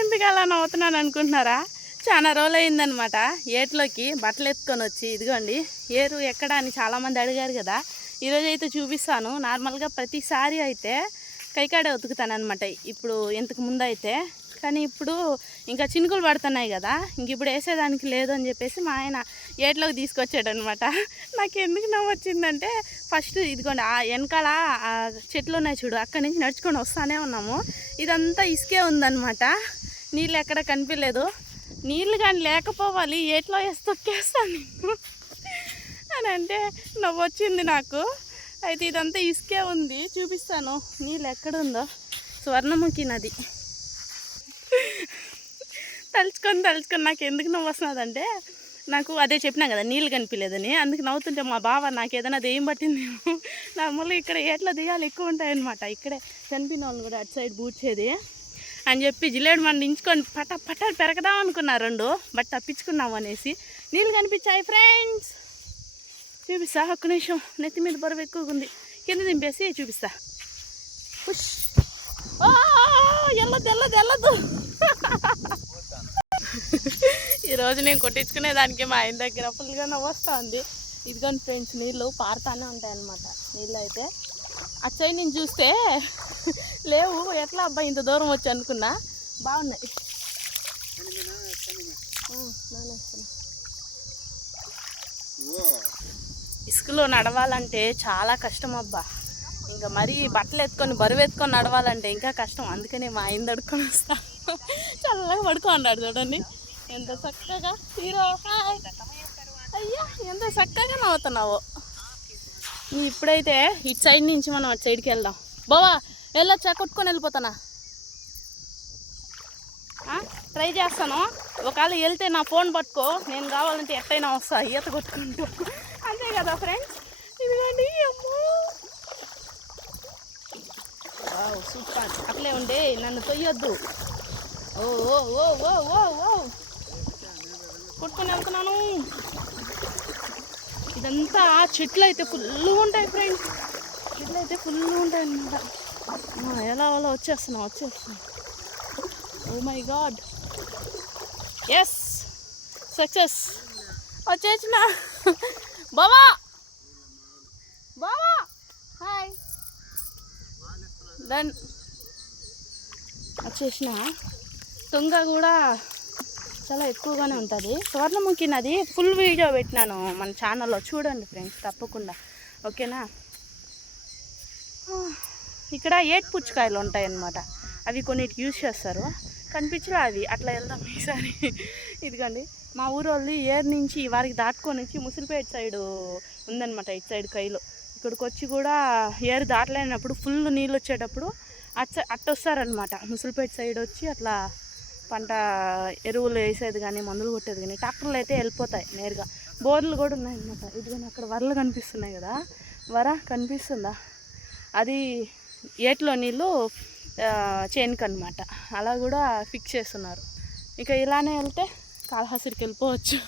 ఎందుకు అలా నవ్వుతున్నాను అనుకుంటున్నారా? చాలా రోజులు అయిందనమాట ఏట్లోకి బట్టలు ఎత్తుకొని వచ్చి. ఇదిగోండి ఏరు ఎక్కడ అని చాలామంది అడిగారు కదా. ఈరోజు అయితే చూపిస్తాను. నార్మల్గా ప్రతిసారి అయితే కైకాడే ఉతుకుతాను అనమాట ఇప్పుడు, ఇంతకు ముందు అయితే. కానీ ఇప్పుడు ఇంకా చినుకులు పడుతున్నాయి కదా, ఇంక ఇప్పుడు వేసేదానికి లేదు అని చెప్పేసి మా ఆయన ఏట్లోకి తీసుకొచ్చాడనమాట. నాకు ఎందుకు నవ్వు వచ్చిందంటే, ఫస్ట్ ఇదిగోండి ఆ వెనకాల చెట్లు ఉన్నాయి చూడు, అక్కడి నుంచి నడుచుకొని వస్తానే ఉన్నాము. ఇదంతా ఇసుకే ఉందన్నమాట, నీళ్ళు ఎక్కడ కనిపించలేదు. నీళ్ళు కానీ లేకపోవాలి, ఏట్లో వేసి తొక్కేస్తాను నేను అని అంటే నవ్వు వచ్చింది నాకు. అయితే ఇదంతా ఇసుకే ఉంది, చూపిస్తాను నీళ్ళు ఎక్కడుందో. స్వర్ణముఖి నది తలుచుకొని నాకు ఎందుకు నవ్వు వస్తున్నదంటే, నాకు అదే చెప్పినా కదా నీళ్ళు కనిపించలేదని, అందుకు నవ్వుతుంటే మా బావ నాకు ఏదైనా దెయ్యం పట్టిందేమో. నార్మల్గా ఇక్కడ ఏట్లో దెయ్యాలు ఎక్కువ ఉంటాయన్నమాట, ఇక్కడే చనిపోయిన వాళ్ళని కూడా అటు సైడ్ బూడ్చేది అని చెప్పి జిలేడు మన నించుకొని పట్టాలు పెరగదాం అనుకున్నారు రెండు, బట్ తప్పించుకున్నాము అనేసి. నీళ్ళు కనిపించాయి ఫ్రెండ్స్, చూపిస్తా ఒక్క నిమిషం. నెత్తి మీద బరువు ఎక్కువగా ఉంది, కింద దింపేసి చూపిస్తా. పుష్, వెళ్ళదు ఈరోజు నేను కొట్టించుకునే దానికి మా ఆయన దగ్గర ఫుల్గా నవ్వొస్తా ఉంది. ఇదిగోండి ఫ్రెండ్స్, నీళ్ళు పారుతానే ఉంటాయన్నమాట. నీళ్ళు అయితే అటు సైడ్ నుంచి చూస్తే లేవు, ఎట్లా అబ్బాయి ఇంత దూరం వచ్చి అనుకున్నా. బాగున్నాయి. ఇసుకలో నడవాలంటే చాలా కష్టం అబ్బా. ఇంకా మరీ బట్టలు ఎత్తుకొని బరువు ఎత్తుకొని నడవాలంటే ఇంకా కష్టం. అందుకని మా ఆయన దడుకొని వస్తా. చల్లగా పడుకోన్నాడు చూడండి, ఎంత చక్కగా. హీరో అయ్యా ఎంత చక్కగా నవ్వుతున్నావు. ఇప్పుడైతే ఇటు సైడ్ నుంచి మనం అటు సైడ్కి వెళ్దాం. బావా వెళ్ళొచ్చా? కొట్టుకొని వెళ్ళిపోతానా? ట్రై చేస్తాను. ఒకవేళ వెళ్తే నా ఫోన్ పట్టుకో, నేను కావాలంటే ఎట్టయినా వస్తా ఈత కొట్టుకుంటూ. అంతే కదా ఫ్రెండ్స్. ఇదిగోండి అమ్మో, సూపర్. అట్లే ఉండే, నన్ను తొయ్యొద్దు. ఓ ఓ ఓ ఓ ఓ ఓ కొట్టుకొని వెళ్తున్నాను. ఇదంతా చెట్లు అయితే ఫుల్గా ఉంటాయి ఫ్రెండ్స్, చెట్లు అయితే ఫుల్గా ఉంటాయి అన్నమాట. ఎలా అలా వచ్చేస్తున్నా. Oh my god, yes success, వచ్చేసిన. బావా హాయ్, దెన్ వచ్చేసిన. తుంగ కూడా చాలా ఎక్కువగానే ఉంటుంది. స్వర్ణముఖి నది ఫుల్ వీడియో పెట్టినాను మన ఛానల్లో, చూడండి ఫ్రెండ్స్ తప్పకుండా, ఓకేనా. ఇక్కడ ఏట్పుచ్చుకాయలు ఉంటాయన్నమాట, అవి కొన్నిటికి యూజ్ చేస్తారు. కనిపించలే అవి, అట్లా వెళ్దాం ఈసారి. ఇదిగోండి మా ఊరోళ్ళు ఏరు నుంచి ఈ వారికి దాటుకొని వచ్చి ముసిలిపేట సైడు ఉందన్నమాట, ఇటు సైడ్ కైలు. ఇక్కడికి వచ్చి కూడా ఏరు దాటలేనప్పుడు ఫుల్ నీళ్ళు వచ్చేటప్పుడు అట్టొస్తారనమాట. ముసిలిపేట సైడ్ వచ్చి అట్లా పంట ఎరువులు వేసేది కానీ మందులు కొట్టేది కానీ, ట్రాక్టర్లు అయితే వెళ్ళిపోతాయి నేరుగా. బోర్లు కూడా ఉన్నాయన్నమాట. ఇదిగోని అక్కడ వరలు కనిపిస్తున్నాయి కదా, కనిపిస్తుందా, అది ఏట్లో నీళ్ళు చేనుకు అనమాట. అలా కూడా ఫిక్స్ చేస్తున్నారు. ఇక ఇలానే వెళ్తే కాళహస్తికి వెళ్ళిపోవచ్చు.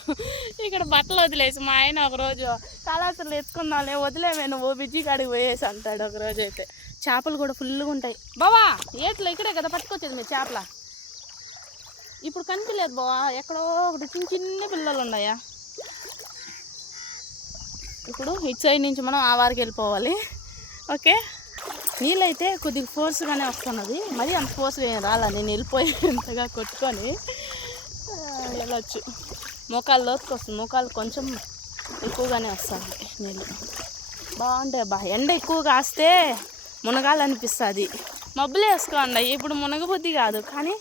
ఇక్కడ బట్టలు వదిలేసి మా ఆయన ఒకరోజు కాళహస్తిలో ఎత్తుకుందాంలే, వదిలేమే నువ్వు బిజీ కాడికి పోయేసి అంటాడు ఒకరోజు అయితే. చేపలు కూడా ఫుల్గా ఉంటాయి. బావా ఏట్లో ఇక్కడే కదా పట్టుకొచ్చేది మీరు చేపల. ఇప్పుడు కనిపించలేదు బావా, ఎక్కడో ఒకటి చిన్న పిల్లలు ఉన్నాయా. ఇప్పుడు ఇటు సైడ్ నుంచి మనం ఆ వారికి వెళ్ళిపోవాలి, ఓకే. నీళ్ళైతే కొద్దిగా ఫోర్స్గానే వస్తున్నది, మరీ అంత ఫోర్స్ రాలా. నేను వెళ్ళిపోయేంతగా కొట్టుకొని వెళ్ళొచ్చు. మోకాలు లోతుకు వస్తుంది, మోకాలు కొంచెం ఎక్కువగానే వస్తుంది నీళ్ళు. బాగుంటాయి బా. ఎండ ఎక్కువ కాస్తే మునగాలనిపిస్తుంది. మబ్బులే వేసుకోండి, ఇప్పుడు మునగబుద్ధి కాదు, కానీ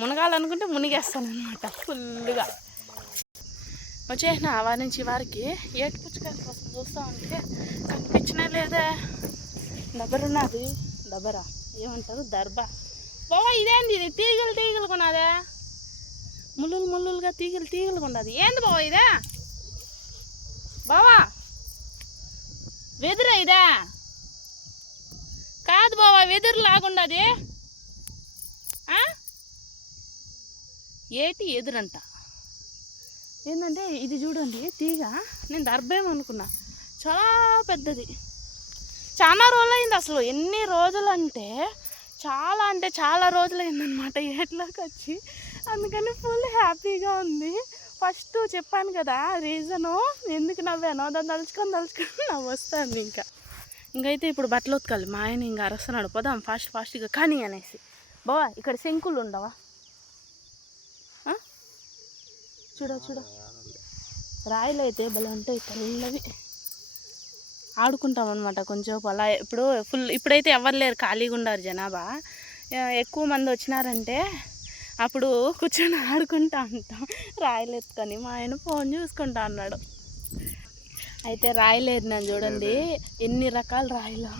మునగాలనుకుంటే మునిగేస్తాను అనమాట ఫుల్గా. వచ్చేసిన వారి నుంచి వారికి ఏటుపుచ్చుకాయల కోసం చూస్తూ ఉంటే కనిపించినా లేదా. దబ్బరున్నది, దబ్బరా ఏమంటారు, దర్బా. బావా ఇదేంది, ఇది తీగలు కొన్నదే, ముళ్ళులుగా తీగలు కొన్నది. ఏంది బావా ఇదే? బావా వెదురా ఇదే? కాదు బావా, వెదురు లాగుండది. ఏటి ఎదురంట. ఏంటంటే ఇది చూడండి తీగ, నేను దర్భేమనుకున్నా, చాలా పెద్దది. చాలా రోజులు అయింది అసలు. ఎన్ని రోజులు అంటే చాలా అంటే చాలా రోజులైందనమాట ఏట్లోకి వచ్చి, అందుకని ఫుల్ హ్యాపీగా ఉంది. ఫస్ట్ చెప్పాను కదా రీజను ఎందుకు నవ్వానో, దాన్ని తలుచుకొని నవ్వు వస్తుంది. ఇంకైతే ఇప్పుడు బట్టలు ఉతకాలి. మా ఆయన ఇంకా అరుస్తున్నాడు, పోదాం ఫాస్ట్గా కానీ అనేసి. బావా ఇక్కడ శంకులు ఉండవా? చూడ రాయిలు అయితే భలే ఉంటాయి, తెల్లవి. ఆడుకుంటాం అనమాట కొంచెంసేపు అలా. ఇప్పుడైతే ఎవరు లేరు, ఖాళీగా ఉన్నారు జనాభా. ఎక్కువ మంది వచ్చినారంటే అప్పుడు కూర్చొని ఆడుకుంటా ఉంటాం రాయిలు ఎత్తుకొని. మా ఆయన ఫోన్ చూసుకుంటా అన్నాడు. అయితే రాయిలు ఏరినాను చూడండి, ఎన్ని రకాల రాయిలు.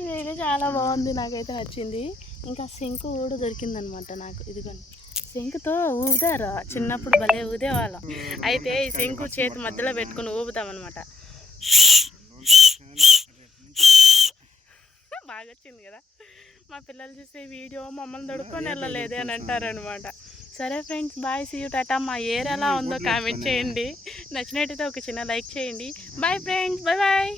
ఇదైతే చాలా బాగుంది, నాకైతే నచ్చింది. ఇంకా శంకు కూడా దొరికిందనమాట నాకు. ఇదిగోండి, శంకుతో ఊపుతారు, చిన్నప్పుడు భలే ఊదేవాళ్ళం. అయితే ఈ శంకు చేతి మధ్యలో పెట్టుకుని ఊపుతామన్నమాట. బాగా వచ్చింది కదా. మా పిల్లలు చూసే వీడియో మమ్మల్ని దొడుకొని వెళ్ళలేదే అని అంటారనమాట. సరే friends, bye, see you, tata. మా ఏరియా ఎలా ఉందో కామెంట్ చేయండి, నచ్చినట్టయితే ఒక చిన్న లైక్ చేయండి. Bye friends, bye.